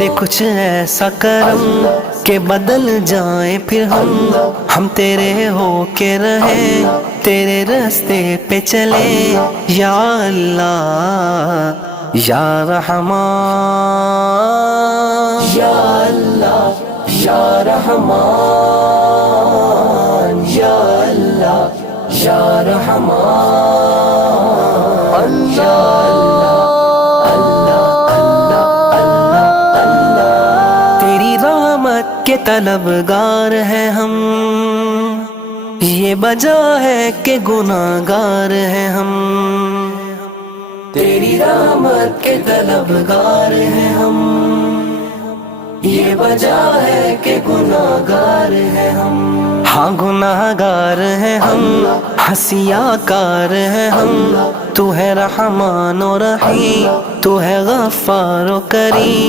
دے کچھ ایسا کرم کہ بدل جائیں پھر ہم تیرے ہو کے رہیں، تیرے راستے پہ چلیں یا اللہ یا رحمان، یا اللہ یا رحمان، یا اللہ یا رحمان، یا تیری رحمت کے طلبگار ہیں ہم، یہ وجہ ہے کہ گناہگار ہیں ہم، تیری رحمت کے طلبگار ہیں ہم، یہ وجہ ہے کہ گناہگار ہیں ہم، ہاں گناہگار ہیں ہم، حسیاء کار ہیں ہم، تو ہے رحمان و رحیم، تو ہے غفار و کریم۔